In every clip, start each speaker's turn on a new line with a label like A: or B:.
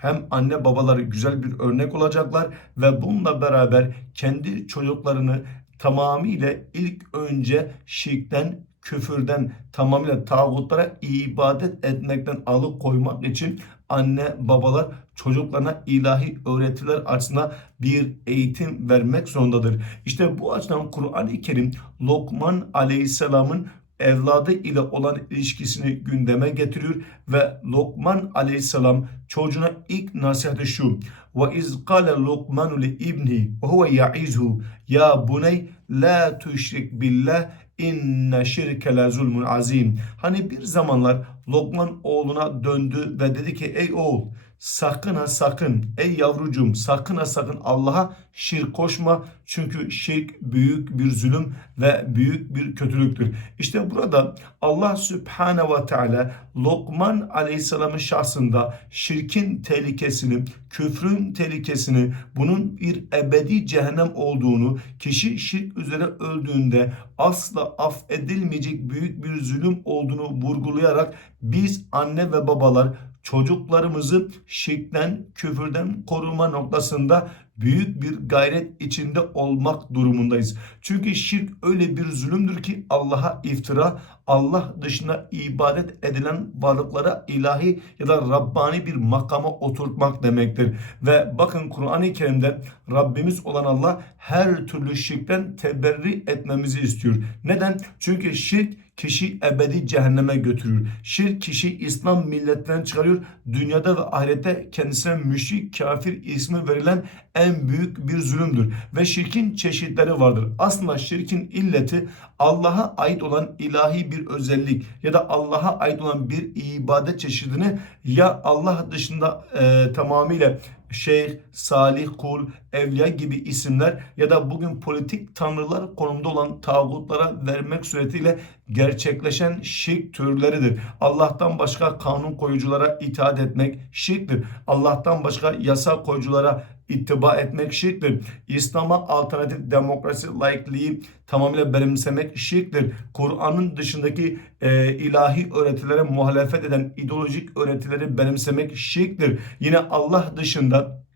A: Hem anne babaları güzel bir örnek olacaklar ve bununla beraber kendi çocuklarını tamamıyla ilk önce şirkten, küfürden, tamamıyla tağutlara ibadet etmekten alıkoymak için anne babalar çocuklarına ilahi öğretiler açısından bir eğitim vermek zorundadır. İşte bu açıdan Kur'an-ı Kerim Lokman Aleyhisselam'ın evladı ile olan ilişkisini gündeme getiriyor ve Lokman aleyhisselam çocuğuna ilk nasihati şu. Ve iz kâle Lokmanu li ibni ve huve ya'izhu ya buney la tüşrik billah inne şirke la zulmun azim. Hani bir zamanlar Lokman oğluna döndü ve dedi ki ey oğul sakın ha sakın. Ey yavrucuğum sakın ha sakın. Allah'a şirk koşma. Çünkü şirk büyük bir zulüm ve büyük bir kötülüktür. İşte burada Allah Sübhane ve Teala Lokman Aleyhisselam'ın şahsında şirkin tehlikesini, küfrün tehlikesini, bunun bir ebedi cehennem olduğunu, kişi şirk üzere öldüğünde asla affedilmeyecek büyük bir zulüm olduğunu vurgulayarak biz anne ve babalar çocuklarımızı şirkten, küfürden koruma noktasında büyük bir gayret içinde olmak durumundayız. Çünkü şirk öyle bir zulümdür ki Allah'a iftira, Allah dışında ibadet edilen varlıklara ilahi ya da Rabbani bir makama oturtmak demektir. Ve bakın Kur'an-ı Kerim'de Rabbimiz olan Allah her türlü şirkten teberri etmemizi istiyor. Neden? Çünkü şirk kişi ebedi cehenneme götürür. Şirk kişi İslam milletinden çıkarıyor. Dünyada ve ahirette kendisine müşrik, kafir ismi verilen en büyük bir zulümdür. Ve şirkin çeşitleri vardır. Aslında şirkin illeti Allah'a ait olan ilahi bir özellik ya da Allah'a ait olan bir ibadet çeşidini ya Allah dışında e, tamamıyla şeyh, salih, kul, evliya gibi isimler ya da bugün politik tanrılar konumda olan tağutlara vermek suretiyle gerçekleşen şirk türleridir. Allah'tan başka kanun koyuculara itaat etmek şirktir. Allah'tan başka yasa koyuculara ittiba etmek şirktir. İslam'a alternatif demokrasi, laikliği tamamıyla benimsemek şirktir. Kur'an'ın dışındaki e, ilahi öğretilere muhalefet eden ideolojik öğretileri benimsemek şirktir. Yine Allah dışında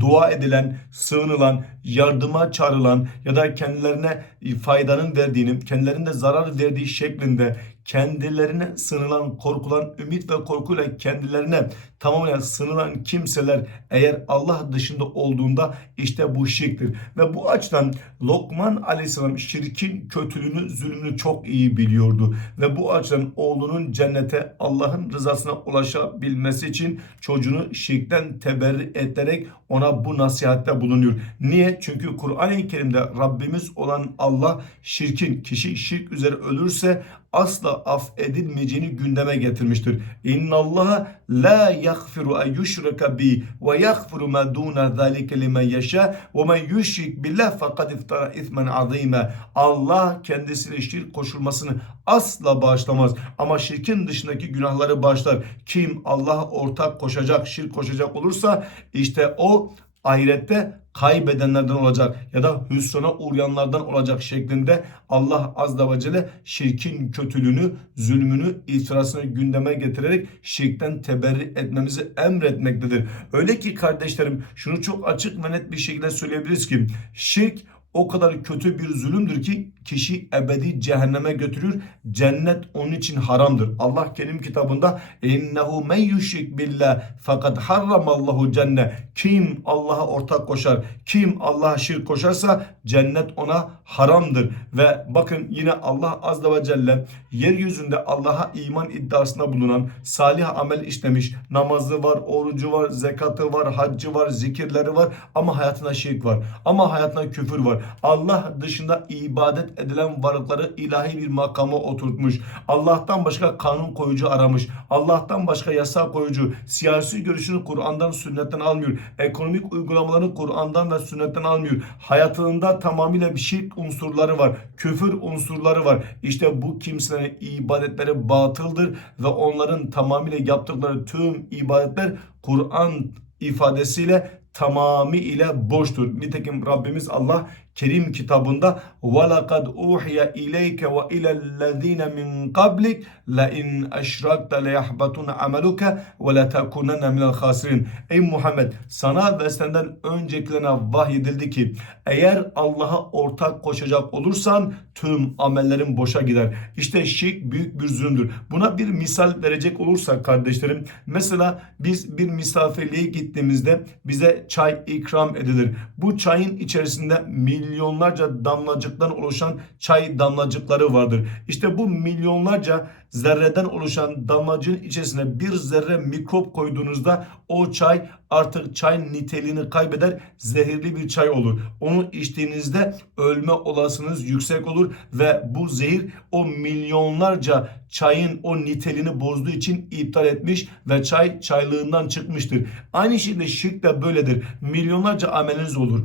A: dua edilen, sığınılan, yardıma çağrılan ya da kendilerine faydanın verdiğini, kendilerine zarar verdiği şeklinde kendilerine sınılan, korkulan, ümit ve korkuyla kendilerine tamamen sınılan kimseler eğer Allah dışında olduğunda işte bu şirktir. Ve bu açıdan Lokman Aleyhisselam şirkin kötülüğünü, zulmünü çok iyi biliyordu. Ve bu açıdan oğlunun cennete Allah'ın rızasına ulaşabilmesi için çocuğunu şirkten teberri ederek ona bu nasihatte bulunuyor. Niye? Çünkü Kur'an-ı Kerim'de Rabbimiz olan Allah şirkin, kişi şirk üzere ölürse asla affedilmeyeceğini gündeme getirmiştir. İnna Allah la yaghfiru en yushraka bi ve yaghfiru ma duna zalika limen yasha ve men yushrik billah faqad iftara ismen azima. Allah kendisine şirk koşulmasını asla bağışlamaz ama şirkin dışındaki günahları bağışlar. Kim Allah'a ortak koşacak, şirk koşacak olursa işte o ahirette kaybedenlerden olacak ya da hüsrana uğrayanlardan olacak şeklinde Allah azze ve celle şirkin kötülüğünü, zulmünü, iftirasını gündeme getirerek şirkten teberri etmemizi emretmektedir. Öyle ki kardeşlerim şunu çok açık ve net bir şekilde söyleyebiliriz ki şirk o kadar kötü bir zulümdür ki kişi ebedi cehenneme götürür. Cennet onun için haramdır. Allah kerim kitabında innehu men yushrik billah fakat harramallahu cennet. Kim Allah'a ortak koşar, kim Allah'a şirk koşarsa cennet ona haramdır. Ve bakın yine Allah azze ve celle yeryüzünde Allah'a iman iddiasında bulunan salih amel işlemiş, namazı var, orucu var, zekatı var, haccı var, zikirleri var ama hayatına şirk var. Ama hayatına küfür var. Allah dışında ibadet edilen varlıkları ilahi bir makama oturtmuş. Allah'tan başka kanun koyucu aramış. Allah'tan başka yasa koyucu. Siyasi görüşünü Kur'an'dan sünnetten almıyor. Ekonomik uygulamalarını Kur'an'dan ve sünnetten almıyor. Hayatında tamamıyla bir şirk unsurları var. Küfür unsurları var. İşte bu kimselerin ibadetleri batıldır ve onların tamamıyla yaptıkları tüm ibadetler Kur'an ifadesiyle tamamıyla boştur. Nitekim Rabbimiz Allah Kerim kitabında وَلَقَدْ اُوحِيَ اِلَيْكَ وَاِلَى الَّذ۪ينَ مِنْ قَبْلِكَ لَاِنْ اَشْرَكْتَ لَيَحْبَطُنَ عَمَلُكَ وَلَتَكُنَنَّ مِنَ الْخَاسِرِينَ Ey Muhammed sana ve senden öncekilerine vahyedildi ki eğer Allah'a ortak koşacak olursan tüm amellerin boşa gider. İşte şirk büyük bir zulümdür. Buna bir misal verecek olursak kardeşlerim mesela biz bir misafirliğe gittiğimizde bize çay ikram edilir. Bu çayın içerisinde milyonlarca damlacıktan oluşan çay damlacıkları vardır. İşte bu milyonlarca zerreden oluşan damlacığın içerisine bir zerre mikrop koyduğunuzda o çay artık çay niteliğini kaybeder zehirli bir çay olur. Onu içtiğinizde ölme olasılığınız yüksek olur ve bu zehir o milyonlarca çayın o niteliğini bozduğu için iptal etmiş ve çay çaylığından çıkmıştır. Aynı şekilde şirk de böyledir. Milyonlarca ameliniz olur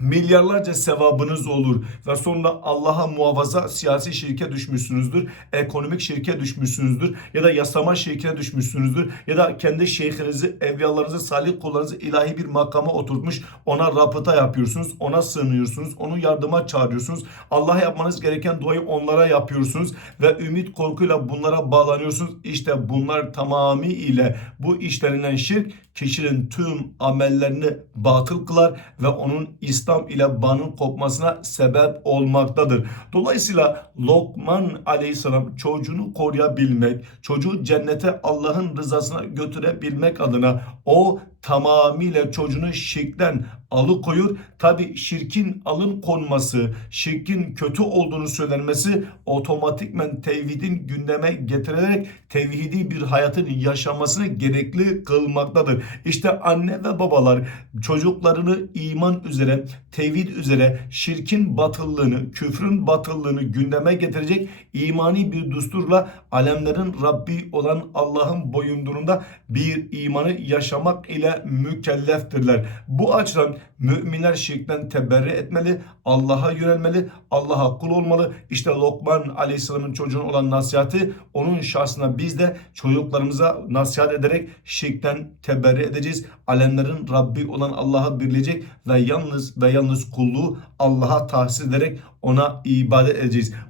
A: milyarlarca sevabınız olur ve sonra Allah'a muhafaza siyasi şirke düşmüşsünüzdür, ekonomik şirke düşmüşsünüzdür ya da yasama şirkine düşmüşsünüzdür ya da kendi şeyhinizi, evliyalarınızı, salih kullarınızı ilahi bir makama oturtmuş ona rapıta yapıyorsunuz, ona sığınıyorsunuz, onu yardıma çağırıyorsunuz. Allah'a yapmanız gereken duayı onlara yapıyorsunuz ve ümit korkuyla bunlara bağlanıyorsunuz. İşte bunlar tamamıyla bu işlerinden şirk kişinin tüm amellerini batıl kılar ve onun İslam ile bağının kopmasına sebep olmaktadır. Dolayısıyla Lokman aleyhisselam çocuğunu koruyabilmek, çocuğu cennete Allah'ın rızasına götürebilmek adına o tamamıyla çocuğunu şirkten alıkoyur. Tabi şirkin alın konması, şirkin kötü olduğunu söylenmesi otomatikmen tevhidin gündeme getirilerek tevhidi bir hayatın yaşamasını gerekli kılmaktadır. İşte anne ve babalar çocuklarını iman üzere, tevhid üzere şirkin batıllığını, küfrün batıllığını gündeme getirecek imani bir düsturla alemlerin Rabbi olan Allah'ın boyunduruğunda bir imanı yaşamak ile mükelleftirler. Bu açıdan müminler şirkten teberri etmeli, Allah'a yönelmeli, Allah'a kul olmalı. İşte Lokman Aleyhisselam'ın çocuğun olan nasihati onun şahsına biz de çocuklarımıza nasihat ederek şirkten teberri edeceğiz. Alemlerin Rabbi olan Allah'a birleyecek ve yalnız ve yalnız kulluğu Allah'a tahsis ederek ona ibadet edeceğiz.